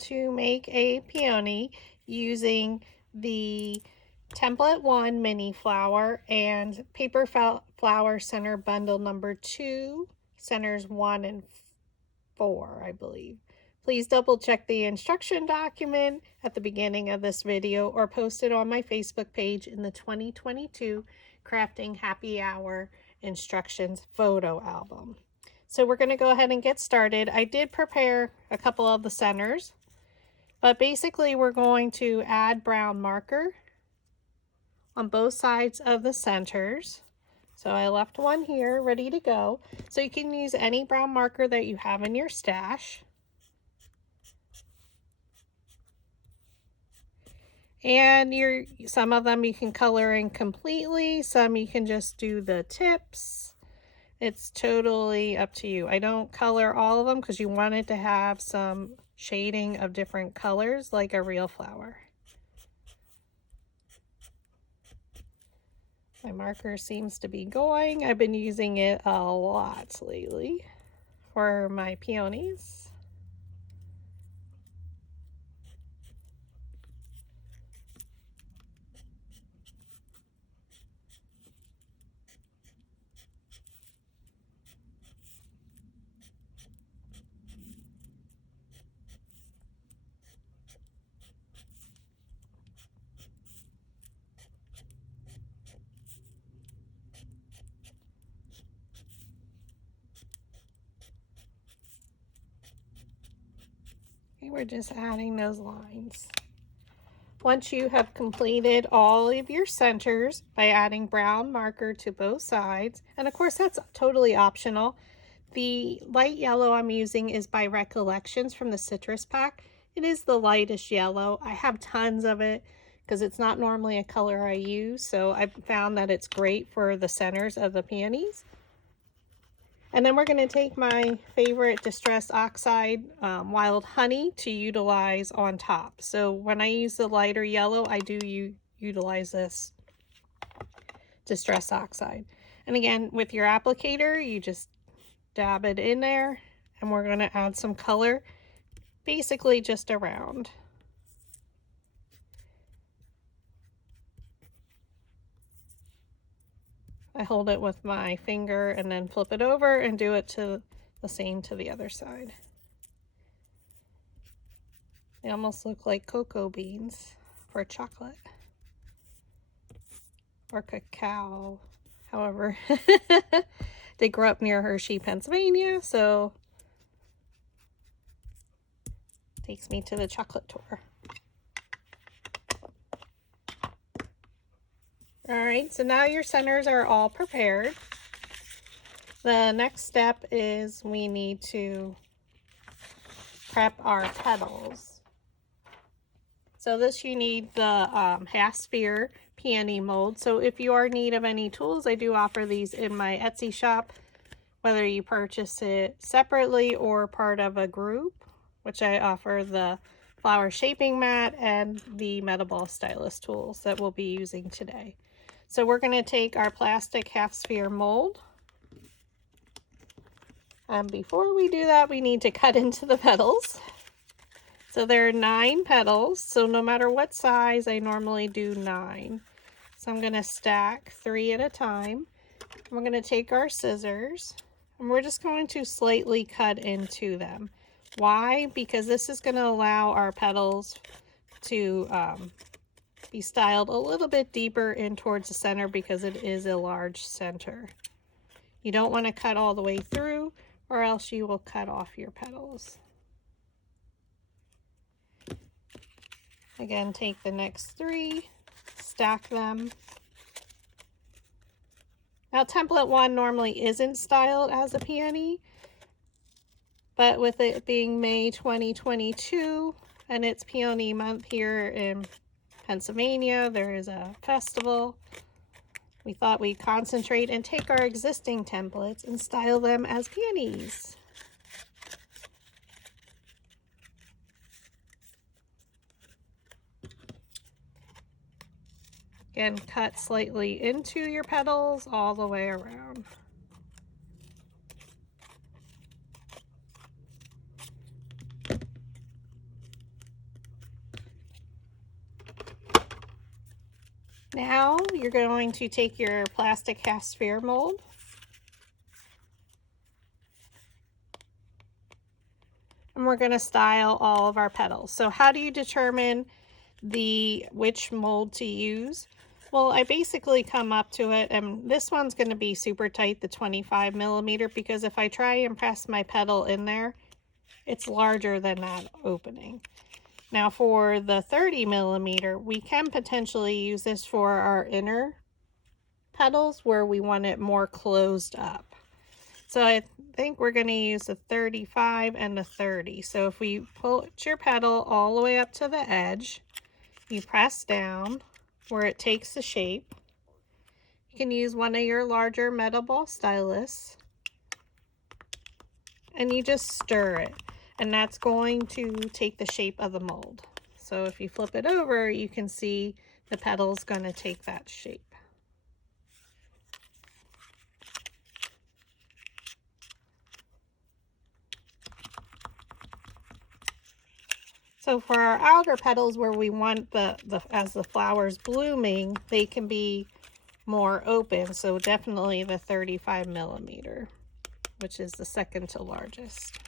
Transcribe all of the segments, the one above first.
to make a peony using the Template 1 mini flower and Paper Flower Center Bundle number 2, centers 1 and 4, I believe. Please double check the instruction document at the beginning of this video or post it on my Facebook page in the 2022 Crafting Happy Hour Instructions photo album. So we're going to go ahead and get started. I did prepare a couple of the centers, but basically we're going to add brown marker on both sides of the centers. So I left one here ready to go. So you can use any brown marker that you have in your stash. And some of them you can color in completely, some you can just do the tips. It's totally up to you. I don't color all of them because you want it to have some shading of different colors like a real flower. My marker seems to be going. I've been using it a lot lately for my peonies. We're just adding those lines. Once you have completed all of your centers by adding brown marker to both sides, and of course that's totally optional. The light yellow I'm using is by Recollections from the Citrus Pack. It is the lightest yellow. I have tons of it because it's not normally a color I use, so I've found that it's great for the centers of the peonies. And then we're going to take my favorite Distress Oxide Wild Honey to utilize on top. So when I use the lighter yellow, I do utilize this Distress Oxide. And again, with your applicator, you just dab it in there, and we're going to add some color, basically just around. I hold it with my finger and then flip it over and do it to the same to the other side. They almost look like cocoa beans for chocolate or cacao. However, they grew up near Hershey, Pennsylvania, so it takes me to the chocolate tour. Alright, so now your centers are all prepared. The next step is we need to prep our petals. So this you need the half sphere peony mold. So if you are in need of any tools, I do offer these in my Etsy shop, whether you purchase it separately or part of a group, which I offer the flower shaping mat and the Metaball Stylus tools that we'll be using today. So we're going to take our plastic half sphere mold. Before we do that, we need to cut into the petals. So there are 9 petals. So no matter what size, I normally do 9. So I'm going to stack 3 at a time. We're going to take our scissors and we're just going to slightly cut into them. Why? Because this is going to allow our petals to be styled a little bit deeper in towards the center because it is a large center. You don't want to cut all the way through or else you will cut off your petals. Again, take the next 3, stack them. Now Template 1 normally isn't styled as a peony, but with it being May 2022 and it's Peony Month here in Pennsylvania, there is a festival. We thought we'd concentrate and take our existing templates and style them as peonies. Again, cut slightly into your petals all the way around. Now you're going to take your plastic half sphere mold and we're going to style all of our petals. So how do you determine which mold to use? Well, I basically come up to it, and this one's going to be super tight, the 25 millimeter, because if I try and press my petal in there, it's larger than that opening. Now for the 30 millimeter, we can potentially use this for our inner petals where we want it more closed up. So I think we're going to use the 35 and the 30. So if we put your petal all the way up to the edge, you press down where it takes the shape. You can use one of your larger metal ball styluses and you just stir it, and that's going to take the shape of the mold. So if you flip it over, you can see the petal's going to take that shape. So for our outer petals where we want as the flower's blooming, they can be more open. So definitely the 35 millimeter, which is the second to largest.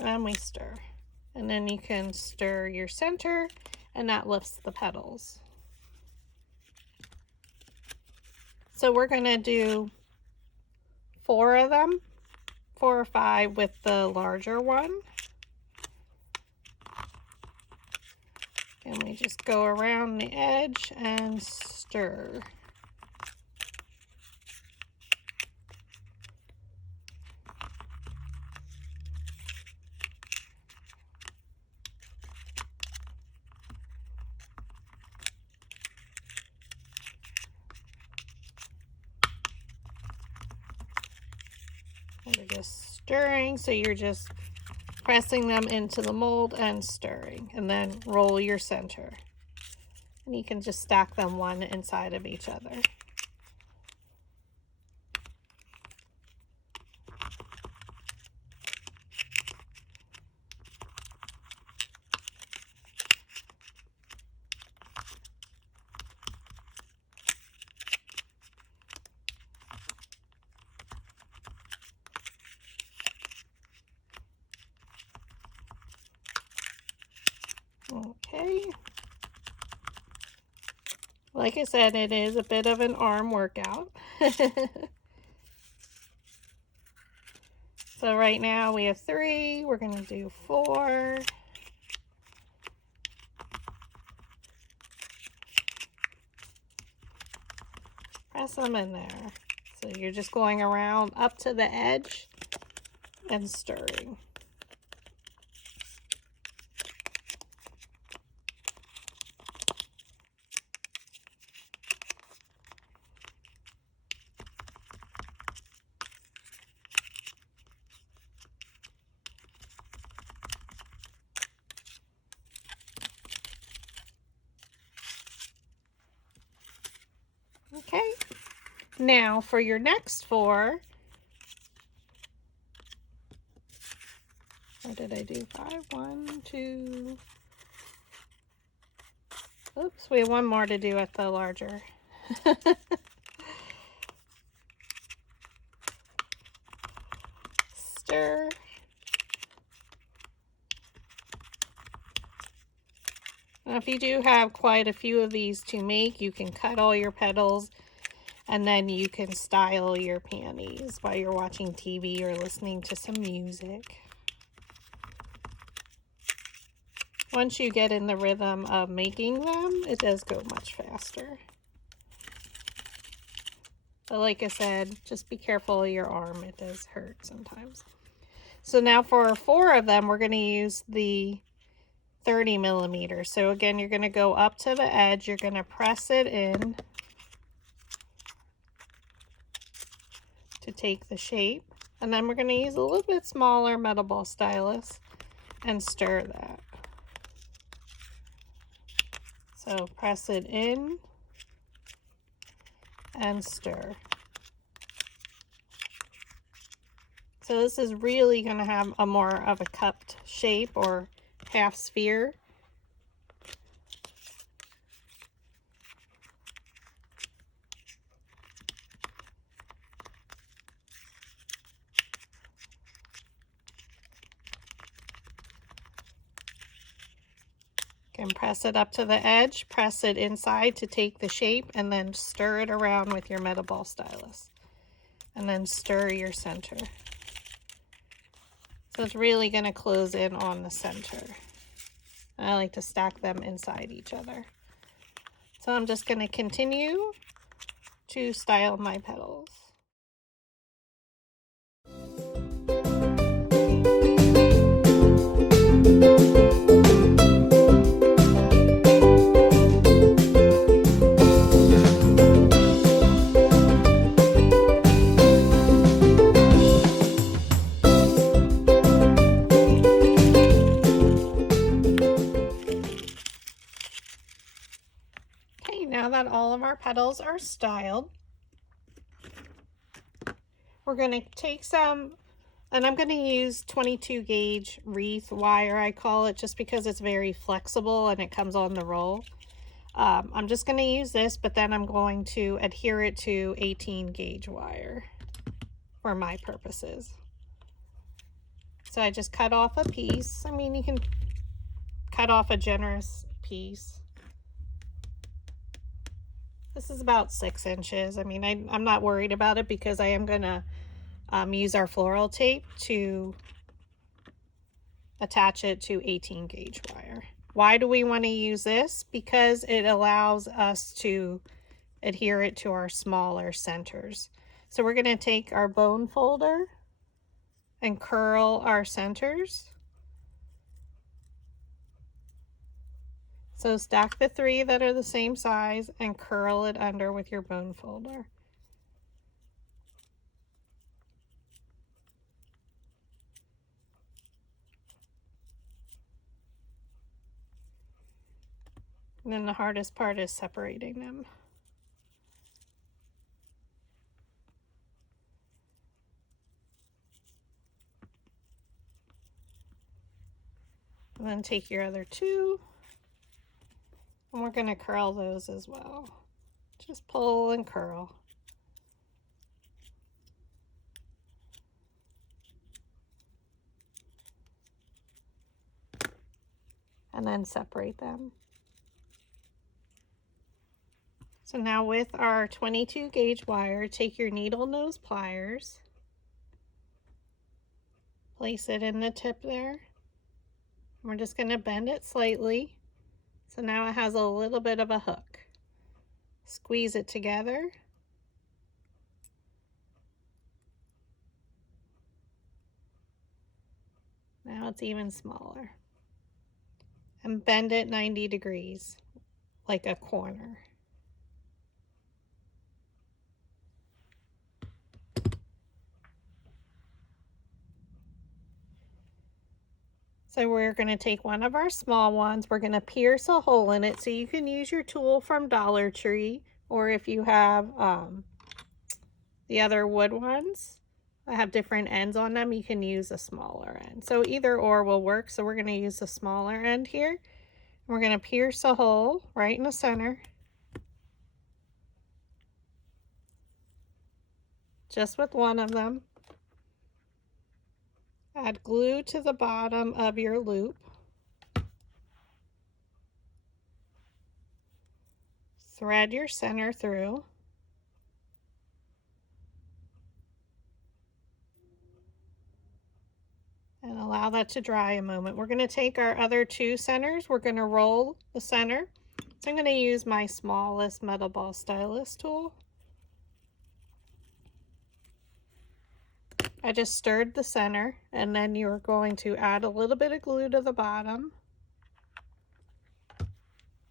And we stir. And then you can stir your center, and that lifts the petals. So we're going to do 4 of them, 4 or 5 with the larger one. And we just go around the edge and stir. We're just stirring, so you're just pressing them into the mold and stirring, and then roll your center. And you can just stack them one inside of each other. Okay. Like I said, it is a bit of an arm workout. So right now we have 3. We're going to do 4. Press them in there. So you're just going around up to the edge and stirring. Okay, now for your next 4, or did I do 5? 1, 2, oops, we have 1 more to do at the larger. Stir. Now, if you do have quite a few of these to make, you can cut all your petals and then you can style your peonies while you're watching TV or listening to some music. Once you get in the rhythm of making them, it does go much faster. But like I said, just be careful of your arm. It does hurt sometimes. So now for 4 of them, we're going to use the 30 millimeter. So again, you're going to go up to the edge. You're going to press it in to take the shape. And then we're going to use a little bit smaller metal ball stylus and stir that. So press it in and stir. So this is really going to have a more of a cupped shape or half sphere. And press it up to the edge, press it inside to take the shape, and then stir it around with your metal ball stylus. And then stir your center. So it's really going to close in on the center. I like to stack them inside each other. So I'm just going to continue to style my petals. Now that all of our petals are styled, we're going to take some, and I'm going to use 22 gauge wreath wire, I call it, just because it's very flexible and it comes on the roll. I'm just going to use this, but then I'm going to adhere it to 18 gauge wire for my purposes. So I just cut off a piece. I mean, you can cut off a generous piece. This is about 6 inches. I mean, I'm not worried about it because I am going to use our floral tape to attach it to 18 gauge wire. Why do we want to use this? Because it allows us to adhere it to our smaller centers. So we're going to take our bone folder and curl our centers. So stack the 3 that are the same size and curl it under with your bone folder. And then the hardest part is separating them. And then take your other 2. And we're going to curl those as well. Just pull and curl. And then separate them. So now with our 22 gauge wire, take your needle nose pliers, place it in the tip there. We're just going to bend it slightly. So now it has a little bit of a hook. Squeeze it together. Now it's even smaller. And bend it 90 degrees, like a corner. So we're going to take one of our small ones, we're going to pierce a hole in it. So you can use your tool from Dollar Tree, or if you have the other wood ones that have different ends on them, you can use a smaller end. So either or will work. So we're going to use the smaller end here. We're going to pierce a hole right in the center. Just with one of them. Add glue to the bottom of your loop. Thread your center through. And allow that to dry a moment. We're going to take our other 2 centers. We're going to roll the center. So I'm going to use my smallest metal ball stylus tool. I just stirred the center, and then you're going to add a little bit of glue to the bottom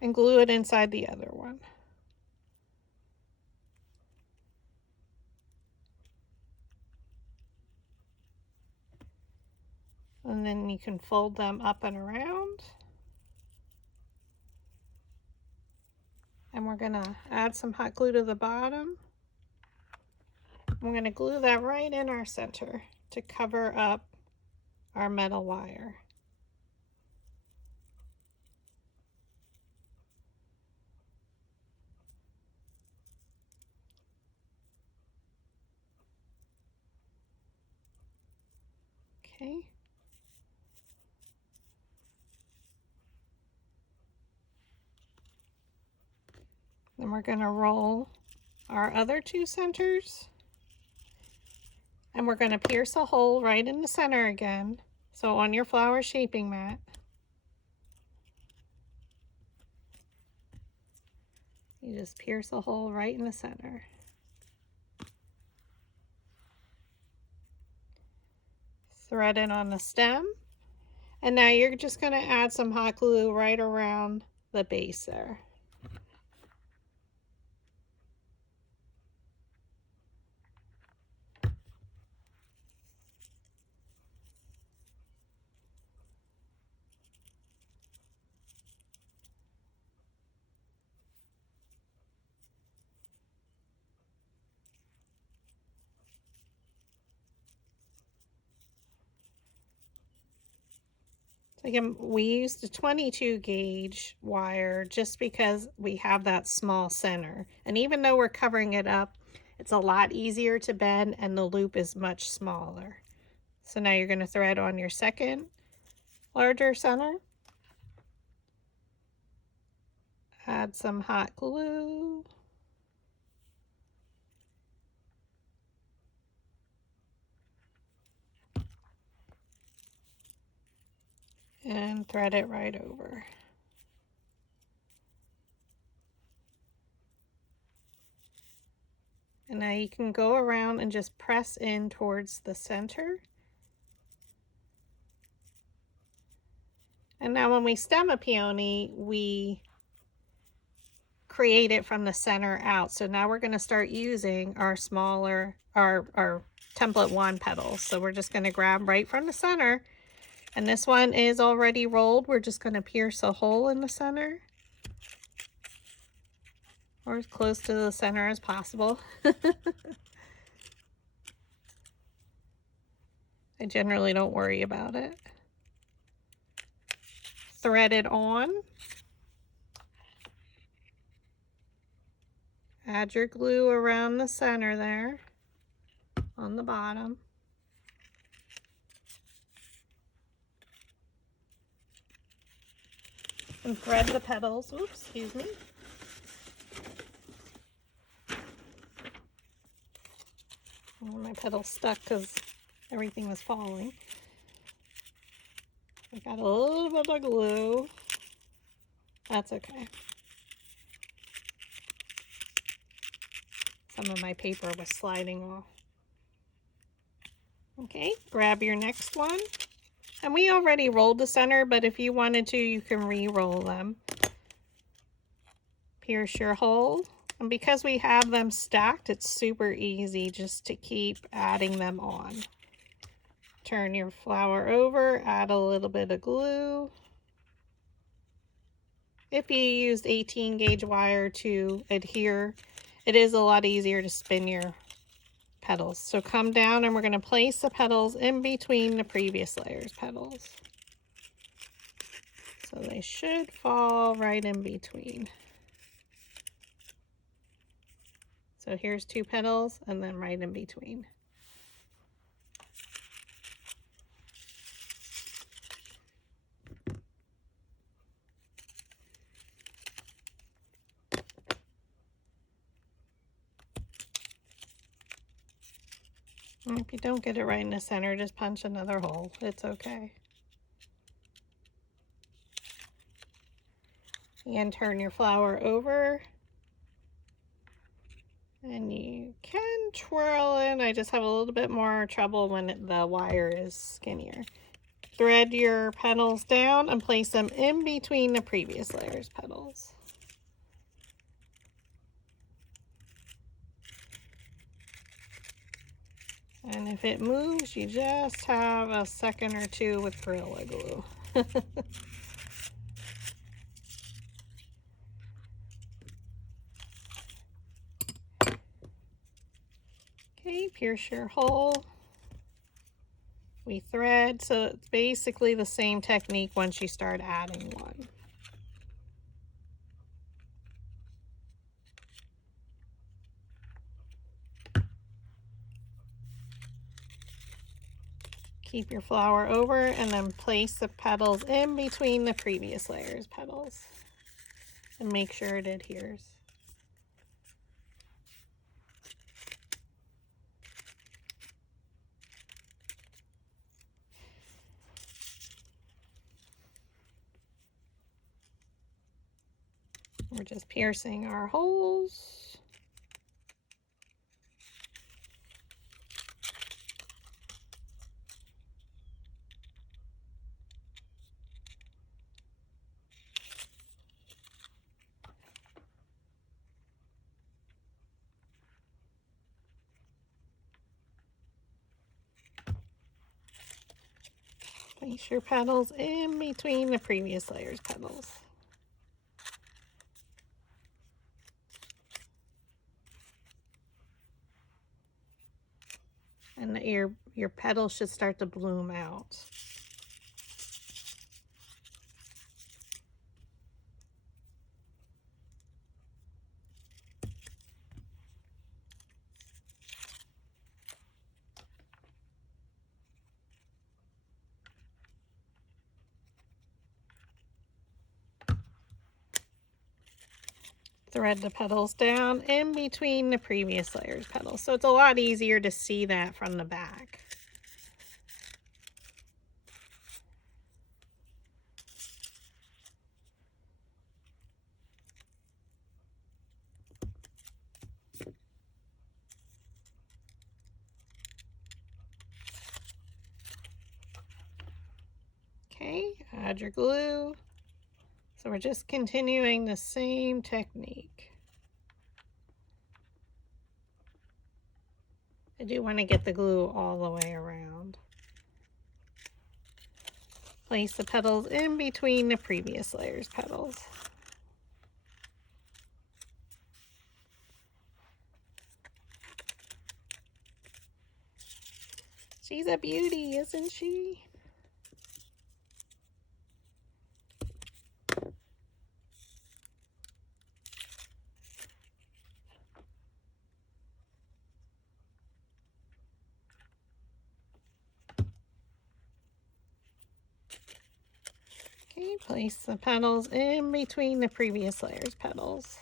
and glue it inside the other one. And then you can fold them up and around. And we're going to add some hot glue to the bottom I'm going to glue that right in our center to cover up our metal wire. Okay. Then we're going to roll our other two centers, and we're going to pierce a hole right in the center again. So on your flower shaping mat, you just pierce a hole right in the center. Thread it on the stem, and now you're just going to add some hot glue right around the base there. Again, we used a 22 gauge wire just because we have that small center. And even though we're covering it up, it's a lot easier to bend and the loop is much smaller. So now you're going to thread on your second larger center. Add some hot glue. And thread it right over. And now you can go around and just press in towards the center. And now when we stem a peony, we create it from the center out. So now we're going to start using our smaller, our template 1 petals. So we're just going to grab right from the center. And this one is already rolled. We're just going to pierce a hole in the center, or as close to the center as possible. I generally don't worry about it. Thread it on. Add your glue around the center there on the bottom. And thread the petals. Oops, excuse me. Oh, my petal's stuck because everything was falling. I got a little bit of glue. That's okay. Some of my paper was sliding off. Okay, grab your next one. And we already rolled the center, but if you wanted to, you can re-roll them. Pierce your hole. And because we have them stacked, it's super easy just to keep adding them on. Turn your flower over, add a little bit of glue. If you used 18 gauge wire to adhere, it is a lot easier to spin your petals. So come down and we're going to place the petals in between the previous layer's petals. So they should fall right in between. So here's 2 petals and then right in between. And if you don't get it right in the center, just punch another hole. It's okay. And turn your flower over. And you can twirl it. I just have a little bit more trouble when the wire is skinnier. Thread your petals down and place them in between the previous layer's petals. And if it moves, you just have a second or two with Gorilla Glue. Okay, pierce your hole. We thread, so it's basically the same technique once you start adding one. Keep your flower over and then place the petals in between the previous layer's petals and make sure it adheres. We're just piercing our holes. Place your petals in between the previous layer's petals. And your petals should start to bloom out. Thread the petals down in between the previous layer's petals. So it's a lot easier to see that from the back. Okay, add your glue. So we're just continuing the same technique. I do want to get the glue all the way around. Place the petals in between the previous layer's petals. She's a beauty, isn't she? Okay, place the petals in between the previous layer's petals.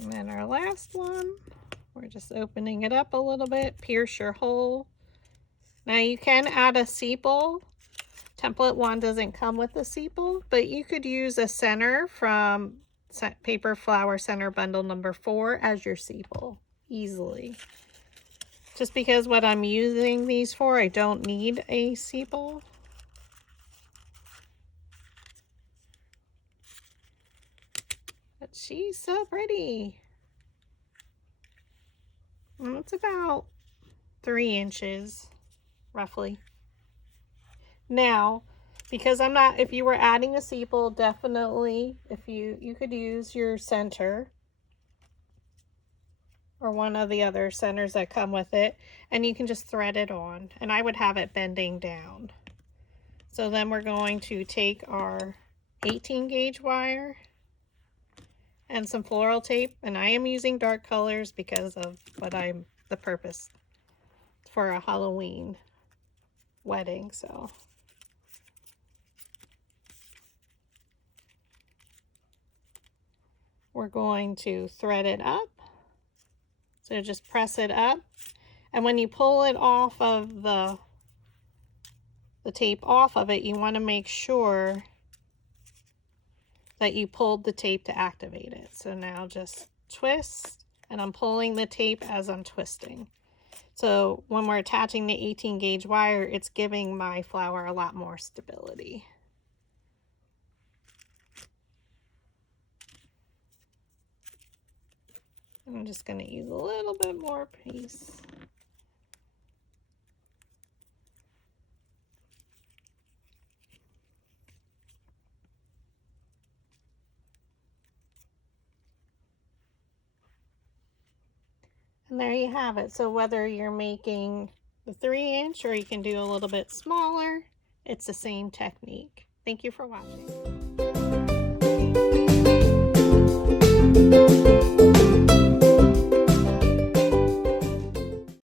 And then our last one, we're just opening it up a little bit, pierce your hole. Now you can add a sepal. Template 1 doesn't come with a sepal, but you could use a center from Paper Flower Center Bundle number 4 as your sepal easily. Just because what I'm using these for, I don't need a sepal. But she's so pretty. And it's about 3 inches, roughly. Now, because I'm not, if you were adding a sepal, definitely, if you could use your center or one of the other centers that come with it, and you can just thread it on, and I would have it bending down. So then we're going to take our 18 gauge wire and some floral tape, and I am using dark colors because of the purpose for a Halloween wedding. So we're going to thread it up. So just press it up, and when you pull it off of the tape off of it, you want to make sure that you pulled the tape to activate it. So now just twist, and I'm pulling the tape as I'm twisting. So when we're attaching the 18 gauge wire, it's giving my flower a lot more stability. I'm just going to use a little bit more piece. And there you have it. So whether you're making the 3-inch or you can do a little bit smaller, it's the same technique. Thank you for watching.